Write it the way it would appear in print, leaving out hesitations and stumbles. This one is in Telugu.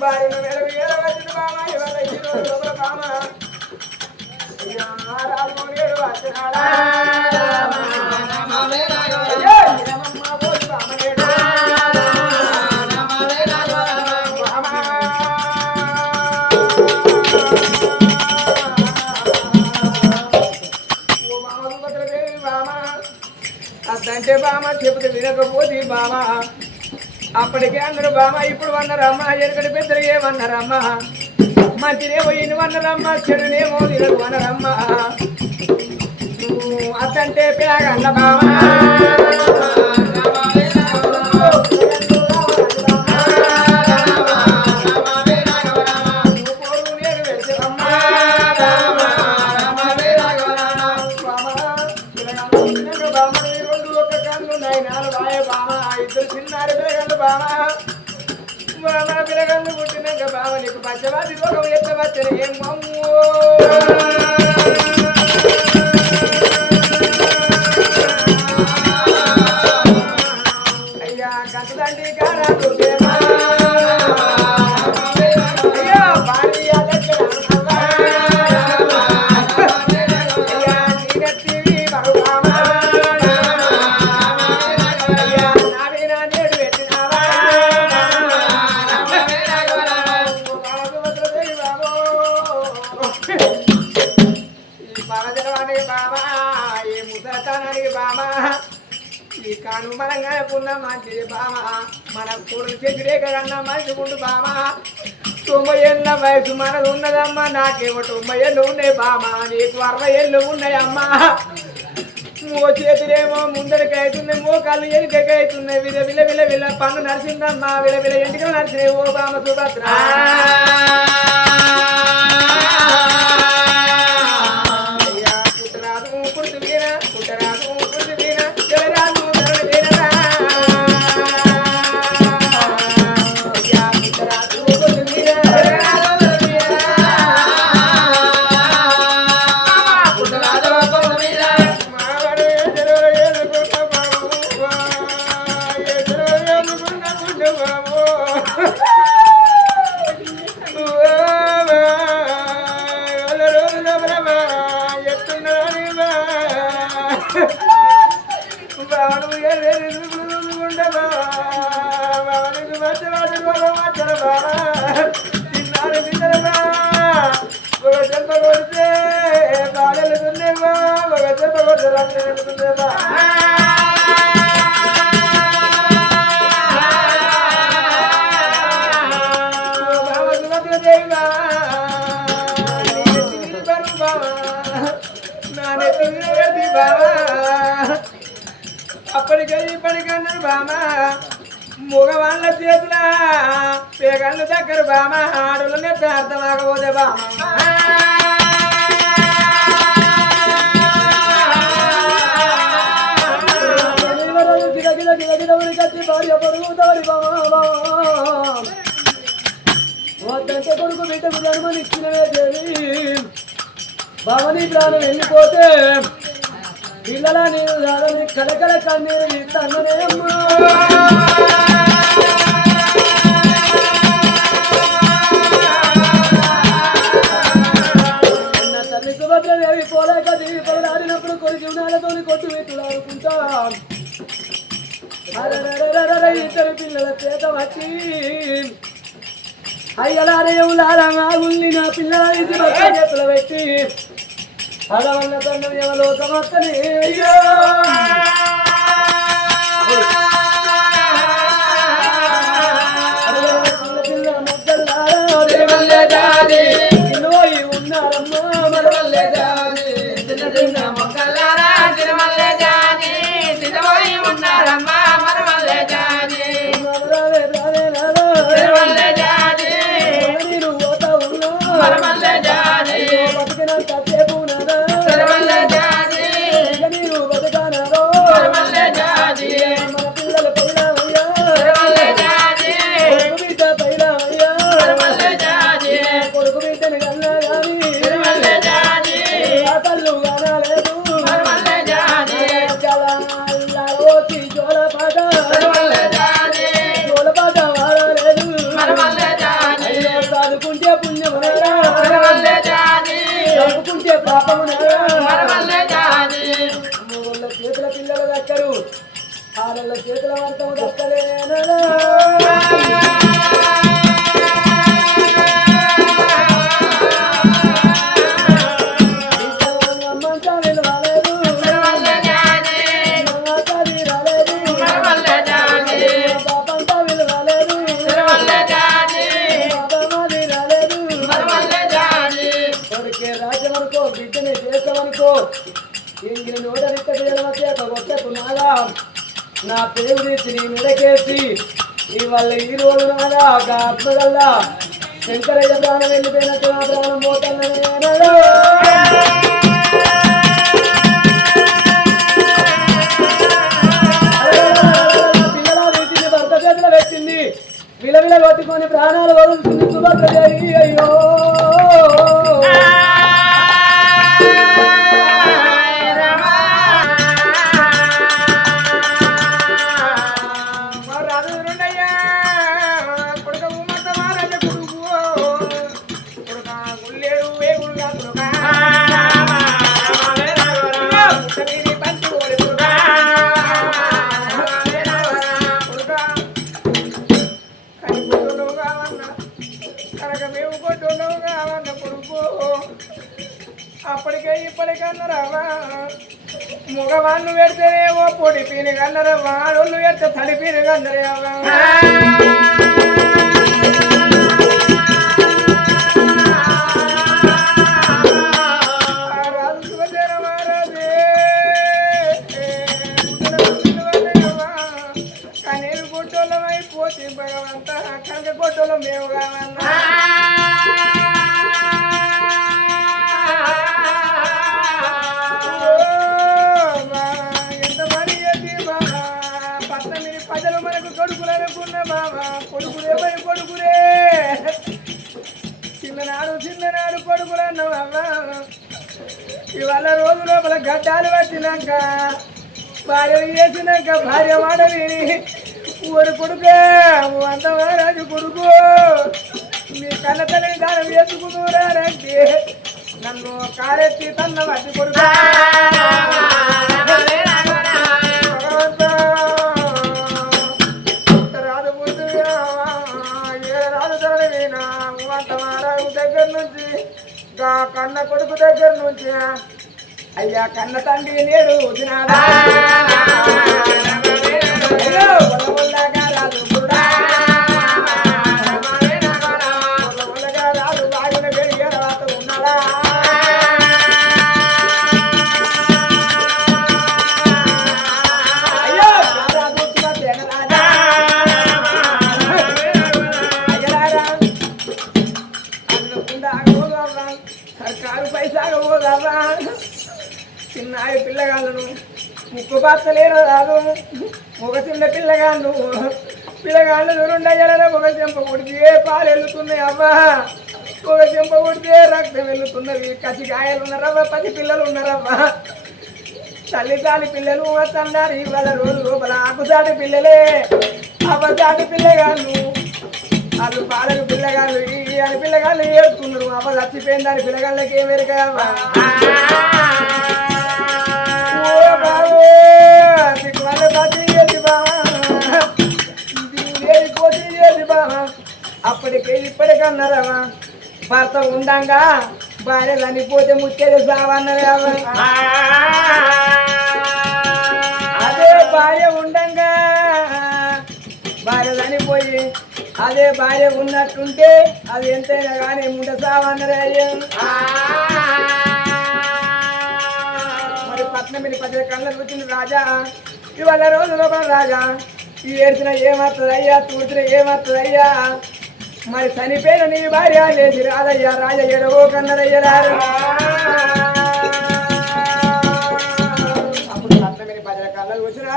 భార్యను వెలుగు వచ్చిన బామ ఇవాళ ఈ రోజు లోపల బామ రాజమౌళి వచ్చినాడా అదంటే బామ చెబుతూ వినకపోతే బామ అప్పటికే అన్నారు బామ ఇప్పుడు అన్నారమ్మ ఎరగడి పెద్దలు ఏమన్నారమ్మ మంచినేమో ఇన్ని అన్నారమ్మ చెడునేమో ఇరడు అన్నారమ్మ అదంటే పేగన్న బామ పిల్లగల్లు పుట్టినాక బావ నీకు పచ్చవాది రోగం ఎట్ల వచ్చని ఏం మమ్ము అయ్యా కథదండి కారా అయ్యా భార్య కానుమలంగా పున్న మంచిది బామ మన కొడుకు చెగిరే కదన్నా మంచిగుండు బామ 90 ఏళ్ళ వయసు మనది ఉన్నదమ్మా నాకేమో 90 ఏళ్ళు ఉన్నాయి బామ నీకు 60 ఏళ్ళు ఉన్నాయమ్మా మో చేతులేమో ముందరికి అవుతుంది మోకాళ్ళు ఎనికకి అవుతున్నాయి విల విల విల విల పన్ను నడిచిందమ్మా విల విల ఎంటికలు నడిచినాయి ఓ బామ సుభద్ర అప్పటికే ఇప్పటికన్నారు బామ మగవాళ్ళ చేతుల పేగళ్ళు దగ్గర బామ ఆడలనే అర్థమాకపోతే బామ భార్య పడుగుతారు వద్దంటే కొడుకు బిడ్డకు జన్మనిచ్చినవే దేవి భవని ప్రాణం వెళ్ళిపోతే పిల్లల నేను దాని కలకల కన్నీరు ఇస్తానే అమ్మా తల్లి సుభద్రదేవి పోలేక దిగి పడలాడినప్పుడు కొడుకు ఉన్నాలతో కొట్టు వీటులు ఆడుకుంటా ఇద్దరు పిల్లల చేత వచ్చి అయ్యలారేవులాగుల్ని నా పిల్లల చేతులు పెట్టి అలవల్ల తండ్రి ఎవలో సమస్తని పిల్ల ముద్దల్లారి ఉన్నారమ్మా మరవల్లే జాని చిన్న చిన్న మొక్కలారా తిరుమల్లే జాని తిరువై ఉన్నారమ్మా మరవల్లే జాని తిరుమల్లే జాని మీరు ఓట ఉన్నా మరవల్లే జాని బతికినంత సేపు తిరుమల్లే జాని మీరు బతకనరో మరవల్లే జాని మన పిల్ల చేతుల వంతం దక్కలేనా బిడ్డని చేసామనుకో ఇంగిన నోటరిత్తనాగా నా పేరు తీసి నీ మెడకేసి నీ వల్ల ఈ రోజు నాగా ఆత్మగల్లా శంకరయ్య ప్రాణం వెళ్ళిపోయినట్టు నా ప్రాణం పోతానని పిల్లల వీటిని భర్త చేతిలో పెట్టింది విలవిల కొట్టుకొని ప్రాణాలు వదులుతుంది సుభద్ర దేవి అయ్యో అప్పటికే ఇప్పటికన్నారవ్వా మగవాళ్ళు పెడితేనేమో పొడి పీని కన్నారవ్వా ఆడోళ్ళు పెడితే తడి పీని కన్నరే అవ్వా రాజు శివసేన మహారాజే కనేరు కొట్టోళ్ళం అయిపోతే భగవంత కనక కొట్టోళ్ళం మేము కావన్నా ప్రజలు మనకు కొడుకులనుకున్న బాబా కొడుకులే పోయి కొడుకులే చిన్ననాడు కొడుకులన్న బాబా ఇవాళ రోజు లోపల గడ్డాలు వచ్చినాక భార్యలు చేసినాక భార్య మాట విని ఊరి కొడుకే అంత మహారాజు కొడుకు మీ కన్న తల్లిని దానం చేసుకున్నారంటే నన్ను కారెత్తి తన్న వడ్డి కొడుకు దగ్గర నుంచి కన్న కొడుకు దగ్గర నుంచి అయ్యా కన్న తండ్రి నేడు రాదు బాగున పెరిగే రాత ఉన్నాడా అయ్యో సర్కారు పైసాగా పోదావా చిన్నాయి పిల్లగాళ్ళను ముక్కు బత్తలేరు రాదు ఒక చిన్న పిల్లగాళ్ళు రెండయ్యాల ఒక చెంప కొడితే పాలు వెళ్తున్నాయి అవ్వా ఒక చెంప కొడితే రక్తం వెళ్తున్నది కసికాయలు ఉన్నారవ్వ 10 పిల్లలు ఉన్నారవ్వా తల్లి పిల్లలు వస్తున్నారు ఇవాళ రోజు లోపల ఆకుసాటి పిల్లలే అవ్వసాటి పిల్లగాళ్ళు వాళ్ళు పాలకు పిల్లగాళ్ళు అని పిల్లగాళ్ళు ఏడుతున్నారు అవ్వ చచ్చిపోయిందని పిల్లగాళ్ళకి ఏం వెరకవా అప్పటికే ఇప్పటికన్నారవా భర్త ఉండంగా భార్య చనిపోతే ముచ్చేది సావన్నది అదే భార్య ఉండంగా భార్య చనిపోయి అదే భార్య ఉన్నట్టుంటే అది ఎంతైనా కానీ ముండ సావన్నది అయ్యా మరి పట్నమిని 10 కళ్ళకు వచ్చింది రాజా ఇవాళ రోజు లోపల రాజా ఈ ఏడ్చిన ఏమవుతుందయ్యా తూర్చిన ఏమవుతుందయ్యా మరి చనిపోయిన నీ భార్య లేచి రాదయ్యా రాజ ఎడవో కన్నరయ్య అప్పుడు పట్నమిని 10 కళ్ళకు వచ్చినారు